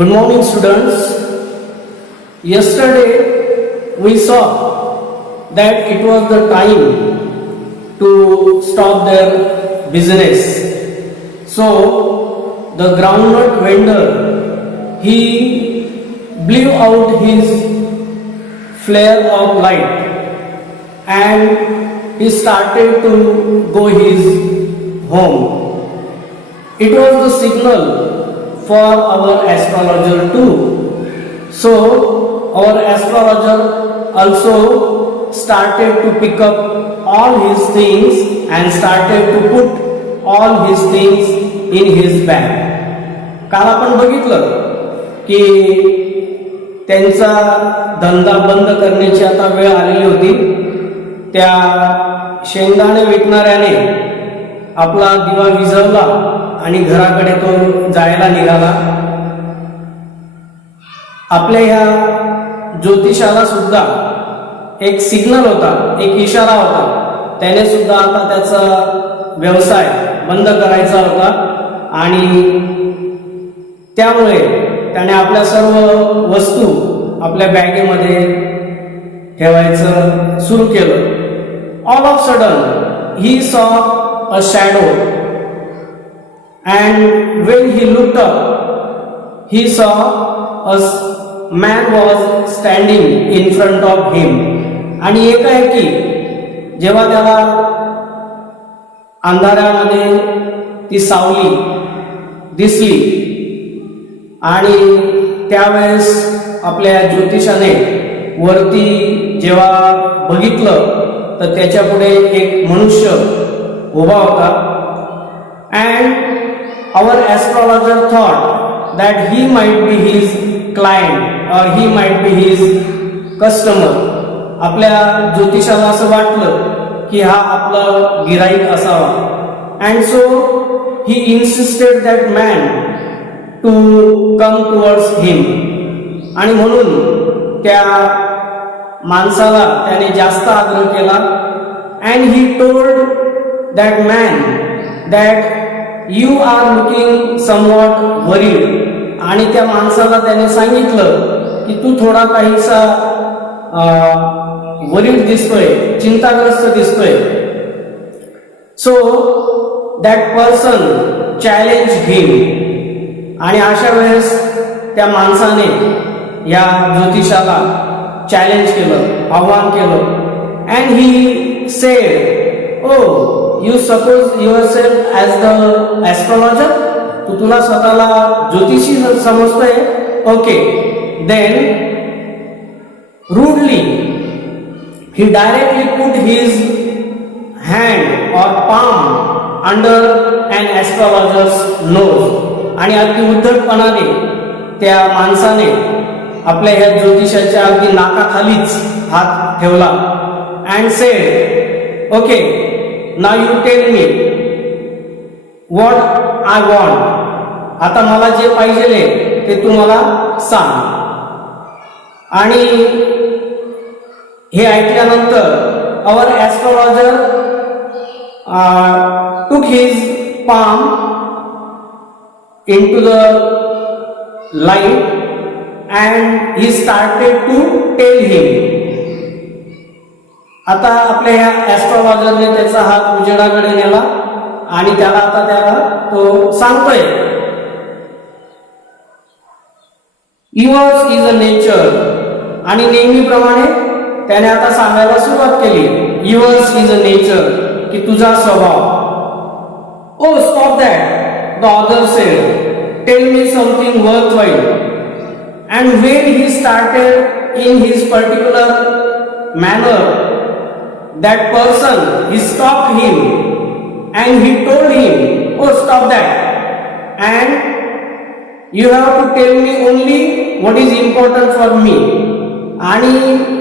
Good morning, students. Yesterday we saw that it was the time to stop their business. So the groundnut vendor, he blew out his flare of light and he started to go his home. It was the signal for our astrologer too. So our astrologer also started to pick up all his things and started to put all his things in his bag. काल आपण बघितलं की त्यांचा धंदा बंद करण्याची आता वेळ आलेली होती. त्या शेंगदाणे विकणाऱ्याने आपला दिवा विझवला आणि घराकडे तो जायला निघाला. आपल्या ह्या ज्योतिषाला सुद्धा एक सिग्नल होता, एक इशारा होता. त्याने सुद्धा आता त्याचा व्यवसाय बंद करायचा होता आणि त्यामुळे त्याने आपल्या सर्व वस्तू आपल्या बॅगेमध्ये ठेवायचं सुरू केलं. All of sudden he saw a shadow and when he looked up he saw a man was standing in front of him. आणि एकाएकी जेव्हा त्याला अंधारामध्ये ती सावली दिसली आणि त्यावेळेस आपल्या ज्योतिषाने वरती जेव्हा बघितलं तर त्याच्या पुढे एक मनुष्य उभा होता. and our astrologer thought that he might be his client or he might be his customer. आपल्या ज्योतिषाला असं वाटलं की हा आपला गिराईक असावा. and so he insisted that man to come towards him. आणि म्हणून त्या माणसाला त्याने जास्त आग्रह केला. and he told that man that you are looking somewhat worried. आणि त्या माणसाला त्याने सांगितलं की तू थोडा काहीसा वरीड दिसतोय, चिंताग्रस्त दिसतोय. सो दॅट पर्सन चॅलेंज हिम. आणि अशा वेळेस त्या माणसाने या ज्योतिषाला चॅलेंज केलं, आव्हान केलं. And he said, oh you suppose yourself as the astrologer? तू तुला स्वतःला ज्योतिषी समजतोय? Okay. Then rudely he directly put his hand or palm under an astrologer's nose. आणि अगदी उद्धटपणाने त्या माणसाने आपल्या ह्या ज्योतिषाच्या अगदी नाकाखालीच हात ठेवला. and said, okay, now you tell me what I want. आता मला जे पाहिजे ते तू मला सांग. आणि हे ऐकल्यानंतर our astrologer took his palm into the light and he started to tell him. आता आपल्या ह्या ॲस्ट्रॉलॉजरने त्याचा हात उजेडाकडे नेला आणि त्याला तो सांगतोय, युअर्स इज अ नेचर. आणि नेहमीप्रमाणे त्याने आता सांगायला सुरुवात केली, युअर्स इज अ नेचर, की तुझा स्वभाव. Oh stop that, the other said, tell me something worthwhile. And when he started in his particular manner, that person, he stopped him and he told him, oh stop that, and you have to tell me only what is important for me. आणि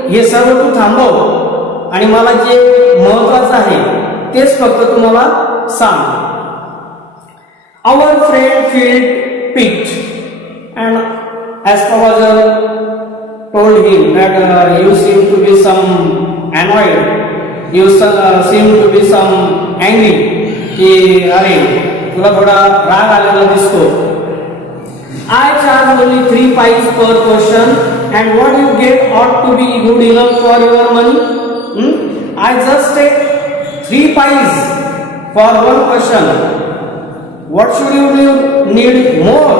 हे सर्व तू थांबव आणि मला जे महत्वाचं आहे तेच फक्त तू मला सांग. Our friend felt piqued and astrologer told him that you seem to be some annoyed. You seem to be some angry. की अरे तुला थोडा राग आलेला दिसतो. I charge only 3 pies per question, and what you get ought to be good enough for your money. I just take 3 pies for one question. What should you need more?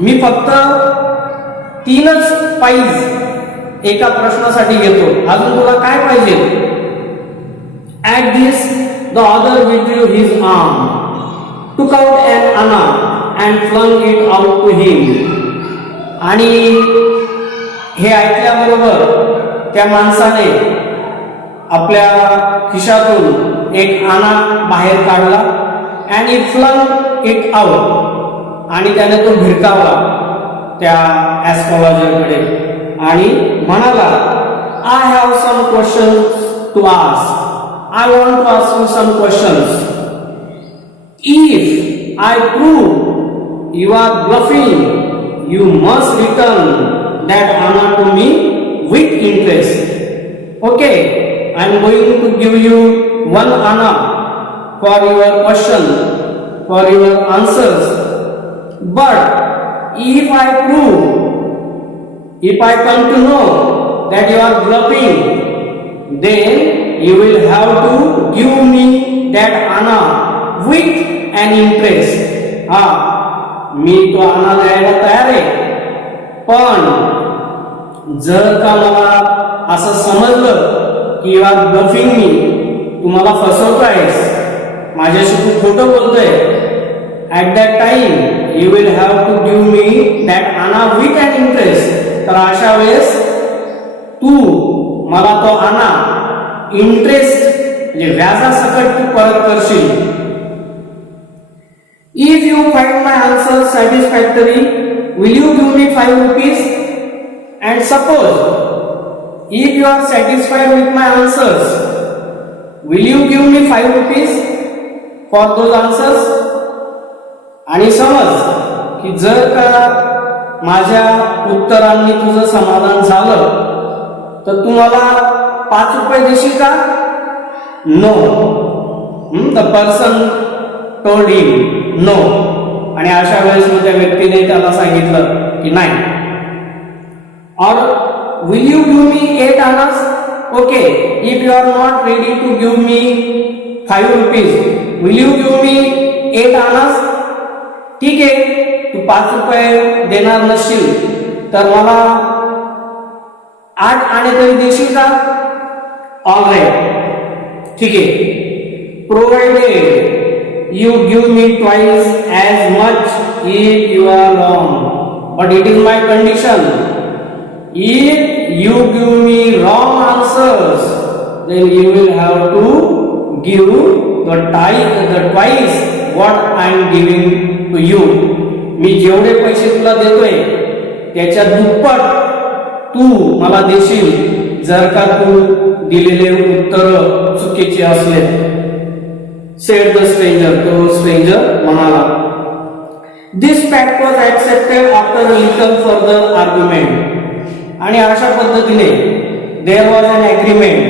मी फक्त 3च Pius एका प्रश्नासाठी घेतो, अजून तुला काय पाहिजे? At this, the other withdrew his arm, took out an anna and flung it out to him. आणि हे ऐकल्याबरोबर त्या माणसाने आपल्या खिशातून एक आणा बाहेर काढला and he flung it out, आणि त्याने तो भिरकावला त्या ॲस्ट्रोलॉजरकडे आणि म्हणाला, I have some questions to ask. I want to ask you some questions. If I prove you are bluffing, you must return that anna to me with interest. Okay, I am going to give you 1 anna for your question, for your answers. But if I prove, if I come to know that you are bluffing, then you will have to give me that anna with an interest. मी तो आणा द्यायला तयार आहे, पण जर का मला असं समजलं की यू आर ब्लफिंग मी, तू मला फसवतोयस, माझ्याशी तू खोटं बोलतोय, at that time you will have to give me that anna with an interest. तर अशा वेळेस तू मला तो आणा इंटरेस्ट म्हणजे व्याजासकट तू परत करशील. If you find my answer satisfactory, will you give me 5 rupees? And suppose if you are satisfied with my answers, will you give me 5 rupees for those answers? आणि समज की जर का माझ्या उत्तरांनी तुझं समाधान झालं तर तू मला 5 रुपये देशील का? No. The person told him no. आणि अशा वेळेस त्या व्यक्तीने त्याला सांगितलं की नाही. Or will you give me 8 annas? Okay, if you are not ready to give me 5 rupees, will you give me 8 annas? ठीक आहे, तू 5 रुपये देणार नसशील तर मला 8 आणे तरी देशील का? ऑलराइट, ठीक आहे. Provided you give me twice as much if you are wrong, but it is my condition. If you give me wrong answers, then you will have to give the twice what I am giving to you. मी जेवढे पैसे तुला देतोय त्याच्या दुप्पट तू मला देशील जर का तू दिलेले उत्तर चुकीचे असले. said the stranger. तो stranger म्हणाला. This pact was accepted after a little further argument. आणि अशा पद्धतीने there was an agreement,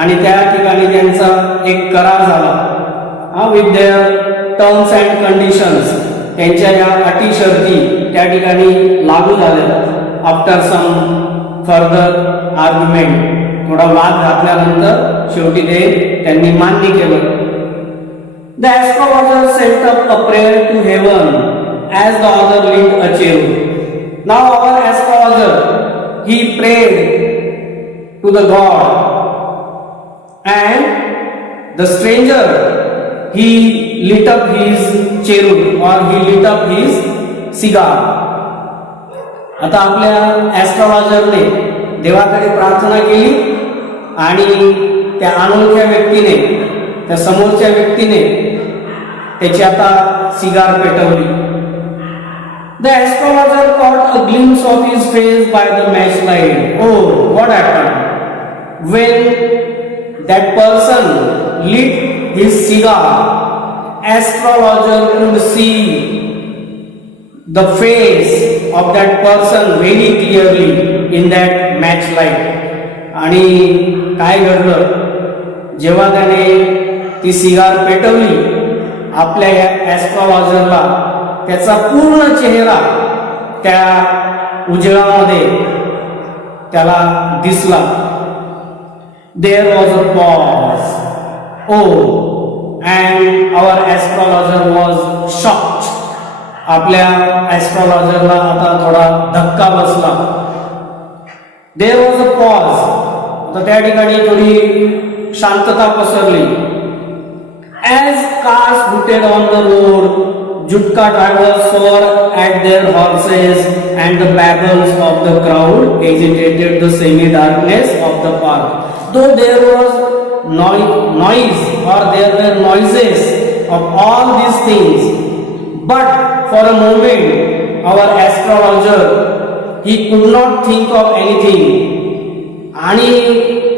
आणि त्या ठिकाणी त्यांचा एक करार झाला with their terms and conditions. त्यांच्या या अटी शर्ती त्या ठिकाणी लागू झाल्या. आफ्टर सम फर्दर आर्ग्युमेंट, थोडा वाद घातल्यानंतर शेवटी त्यांनी मान्य केलं. The astrologer sent up a prayer to heaven as the other lit a cherub. Now our astrologer, he prayed to the God, and the stranger, he lit up his cherub, or he lit up his cigar. आता आपल्या ॲस्ट्रोलॉजरने देवाकडे प्रार्थना केली आणि त्या अनोळख्या व्यक्तीने, त्या समोरच्या व्यक्तीने त्याची आता सिगार पेटवली. The astrologer caught a glimpse of his face by the matchlight. Oh, what happened? When that person lit his cigar, astrologer could see the face of that person very clearly in that matchlight. आणि काय घडलं, जेव्हा त्याने ती cigar पेटवली, आपल्या या ॲस्ट्रोलॉजरला त्याचा पूर्ण चेहरा त्या उजेडामध्ये त्याला दिसला. There was a pause. Oh, and our astrologer was shocked. आपल्या ॲस्ट्रॉलॉजरला आता थोडा धक्का बसला. There was a pause. तर त्या ठिकाणी थोडी शांतता पसरली. As cars hooted on the road, Jutka drivers swore at their horses, and the babbles of the crowd agitated the semi-darkness of the park. Though there was noise or there were noises of all these things, but for a moment our astrologer he could not think of anything. आणि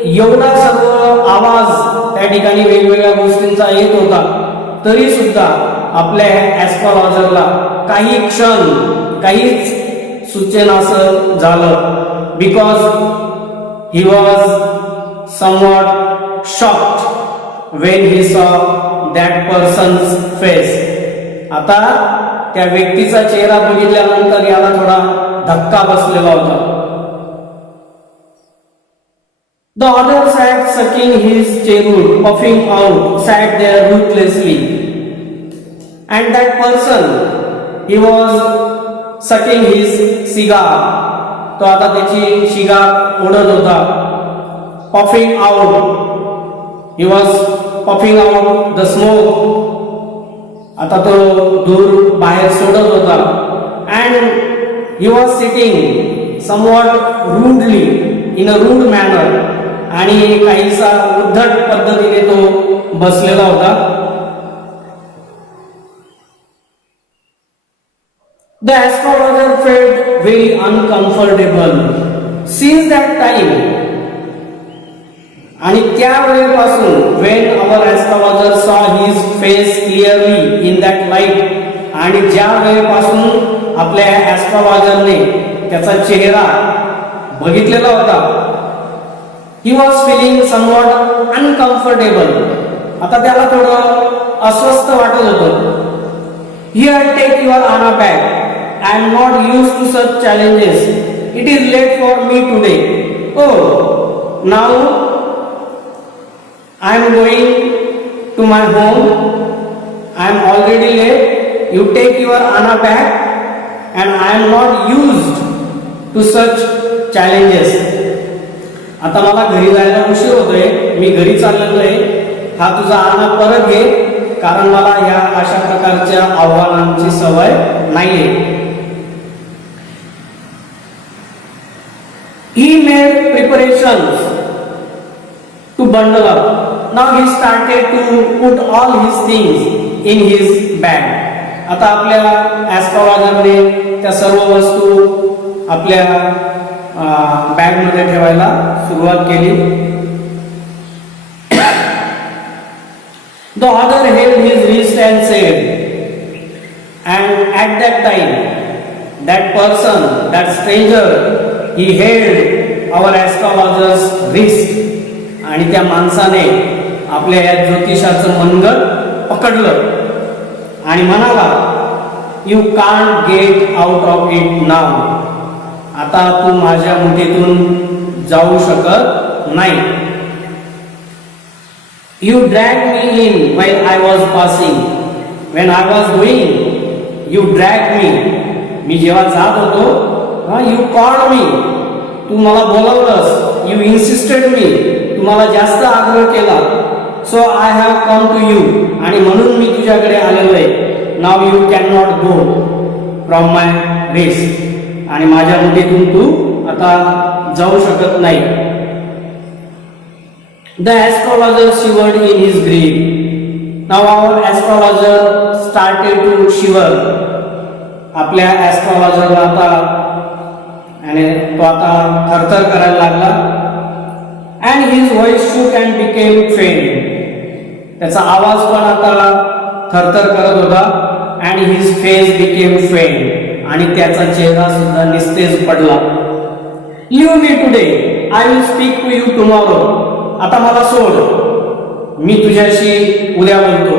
एवढा सर्व आवाज त्या ठिकाणी वेगवेगळ्या गोष्टींचा येत होता तरी सुद्धा आपल्या ॲस्ट्रॉलॉजरला काही क्षण काहीच सुचेनासं झालं. Because he was somewhat shocked when he saw that persons face. आता त्या व्यक्तीचा चेहरा बघितल्यानंतर याला थोडा धक्का बसलेला होता. The other sat sucking his cheroot, puffing out, sat there ruthlessly. And that person, he was sucking his cigar. तो आता त्याची शिगार ओढत होता. Puffing out, he was puffing out the smoke. आता तो धूर बाहेर सोडत होता. And he was sitting somewhat rudely, in a rude manner. आणि काहीसा उद्धट पद्धतीने तो बसलेला होता. The astrologer felt very uncomfortable since that time. आणि त्या वेळेपासून when our astrologer saw his face clearly in that light, आणि ज्या वेळेपासून आपल्या ॲस्ट्रॉलॉजरने त्याचा चेहरा बघितलेला होता, he was feeling somewhat uncomfortable. आता त्याला थोडं अस्वस्थ वाटत होतं. Here, take your Anna bag. I am not used to such challenges. It is late for me today. Oh, now I am going to my home. I am already late. You take your Anna bag, and I am not used to such challenges. आता मला घरी जायला उशीर होतोय, मी घरी चाललेलो आहे. हा तुझा आणा परत घे, कारण मला या अशा प्रकारच्या आव्हानांची सवय नाहीये. He made preparations to bundle up. Now he started to put all his things in his bag. आता आपल्या ॲस्ट्रॉलॉजरने त्या सर्व वस्तू आपल्या बॅग मध्ये ठेवायला सुरुवात केली. The other held his wrist and said, and at that time, that person, that stranger, he held our astrologer's wrist. आणि त्या माणसाने आपल्या या ज्योतिषाचं मनगट पकडलं आणि म्हणाला, You can't get out of it now. आता तू माझ्या मुठीतून जाऊ शकत नाही. You dragged me in while I was passing. When I was going, you dragged me. मी जेव्हा जात होतो, you called me. तू मला बोलवलंस. You insisted me. तू मला जास्त आग्रह केला. So I have come to you. आणि म्हणून मी तुझ्याकडे आलेलो आहे. Now you cannot go from my wrist. आणि माझ्या मुठीतून तू आता जाऊ शकत नाही. The astrologer shivered in his grief. Now our astrologer started to shiver. आपल्या ॲस्ट्रॉलॉजरला आता आणि तो आता थरथर करायला लागला. And his voice shook and became faint. त्याचा आवाज पण आता थरथर करत होता. And his face became faint. आणि त्याचा चेहरा सुद्धा निस्तेज पडला. Leave me today. I will speak to you tomorrow. आता मला सोड, मी तुझ्याशी उद्या बोलतो.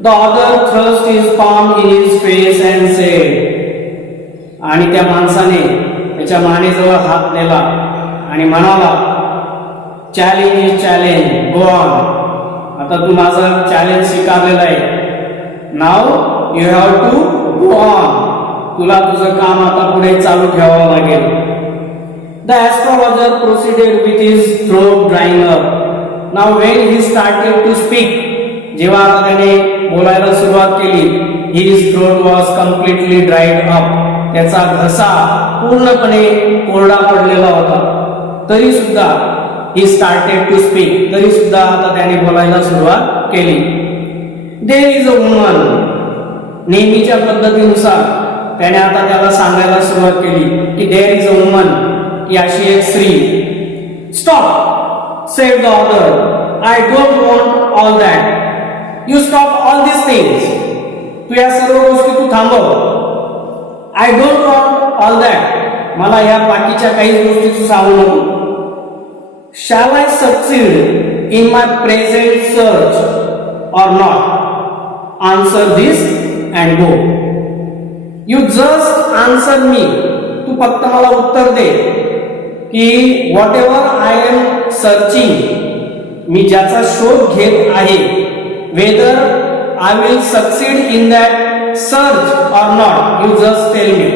The other thrust his palm in his face and said, आणि त्या माणसाने त्याच्या मानेजवळ हात नेला आणि म्हणाला, challenge is challenge, go on. आता तू माझं चॅलेंज स्वीकारलेलं आहे. Now you have to go on. तुला तुझं काम आता पुढे चालू ठेवावं लागेल. The astrologer proceeded with his throat drying up. Now when he started to speak, जेव्हा आता त्याने बोलायला सुरुवात केली, his throat was completely dried up. त्याचा घसा पूर्णपणे कोरडा पडलेला होता. तरी सुद्धा he started to speak. तरी सुद्धा आता त्याने बोलायला सुरुवात केली. There is a woman. नेहमीच्या पद्धतीनुसार त्याने आता त्याला सांगायला सुरुवात केली की there is a woman, की अशी एक स्त्री. Stop, said the other. I don't want all that. You stop all these things. तू या सर्व गोष्टी तू थांबव. I don't want all that. मला या बाकीच्या काही गोष्टी तू सांगू नको. Shall I succeed in my present search or not? Answer this and go. You just answer me. तू फक्त मला उत्तर दे की whatever I am searching, मी ज्याचा शोध घेत आहे, whether I will succeed in that search or not, you just tell me.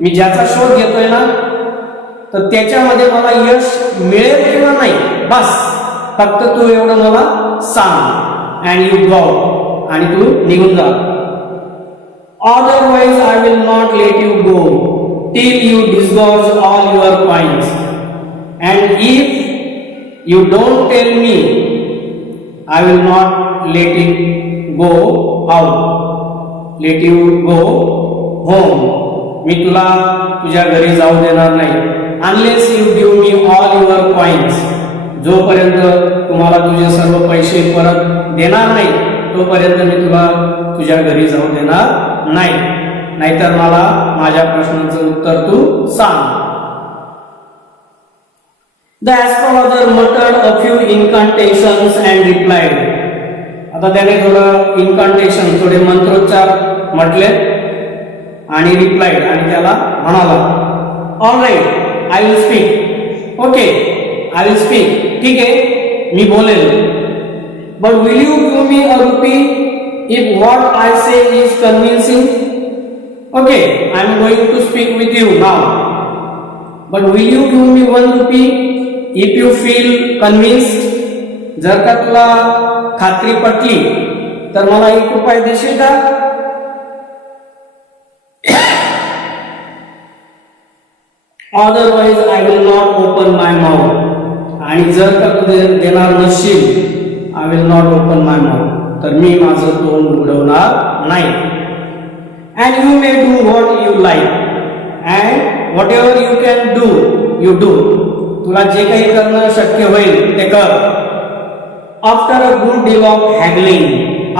मी ज्याचा शोध घेतोय ना, तर त्याच्यामध्ये मला यश मिळेल किंवा नाही, बस फक्त तू एवढं मला सांग. अँड यू गो, आणि तू निघून जा. Otherwise I will not let you go till you disgorge all your coins. And if you don't tell me, I will not let it go out. Let you go home. मी तुला तुझ्या घरी जाऊ देणार नाही. Unless you give me all your coins. जोपर्यंत तुम्हाला तुझे सर्व पैसे परत देणार नाही, तोपर्यंत मी तुला तुझ्या घरी जाऊ देणार नाही. नाहीतर मला माझ्या प्रश्नाचं उत्तर तू सांग. The astrologer muttered a few incantations and replied. आता त्याने थोडं इन्कंटेशन, थोडे मंत्रोच्चार म्हटले आणि रिप्लाइड, आणि त्याला म्हणाला, all right, I will speak. Okay, I will speak. ठीक आहे, मी बोलेल. But will you give me a rupee if what I say is convincing? Okay, I am going to speak with you now. But will you give me 1 rupee if you feel convinced? जर का तुला खात्री पटली तर मला 1 रुपया देशील का? Otherwise I will not open my mouth. आणि जर का तू देणार नसशील, I will not open my mouth, तर मी माझं तोंड उघडवणार नाही. And you may do what you like, and whatever you can do, you do. तुला जे काही करणं शक्य होईल ते कर. After a good deal of haggling,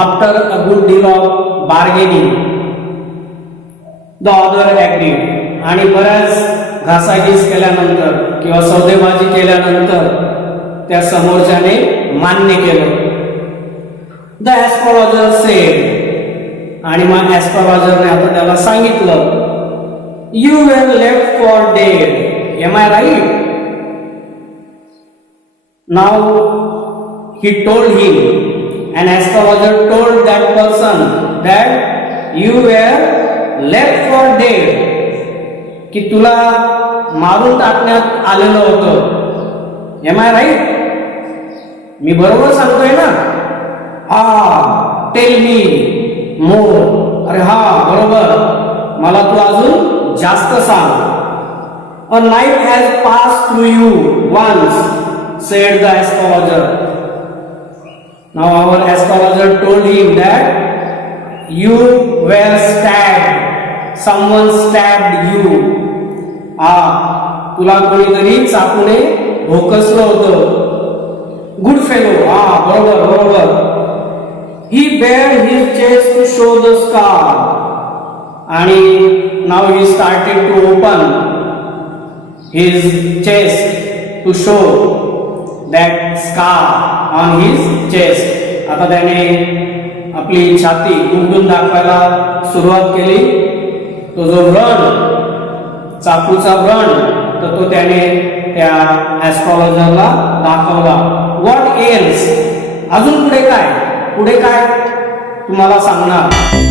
after a good deal of bargaining, the other agreed. आणि बऱ्याच घासाघीस केल्यानंतर किंवा सौदेबाजी केल्यानंतर त्या समोरच्याने मान्य केलं. द ॲस्ट्रॉलॉजर सेड, आणि मग ॲस्ट्रॉलॉजरने आता त्याला सांगितलं, you were left for dead, am I right? Now he told him, an astrologer told that person that you were left for dead, की तुला मारून टाकण्यात आलेलं होतं. M I right? मी बरोबर सांगतोय ना? हा, टेल मी मोर. अरे हा, बरोबर, मला तू अजून जास्त सांग. A night has passed through you once, said the astrologer. Now our astrologer told him that you were stabbed. Someone stabbed you. तुला कोणीतरी चाकूने भोकसलं होतं. Good fellow. बरोबर बरोबर. He bared his chest to show the scar. आणि now he started to open his chest to show that scar on his chest. आता त्याने आपली छाती उघडून दाखवायला सुरुवात केली. तो जो व्रण, चाकूचा व्रण, तर तो त्याने त्या ऍस्ट्रॉलॉजरला दाखवला. व्हॉट एल्स, अजून पुढे काय, पुढे काय तुम्हाला सांगणार.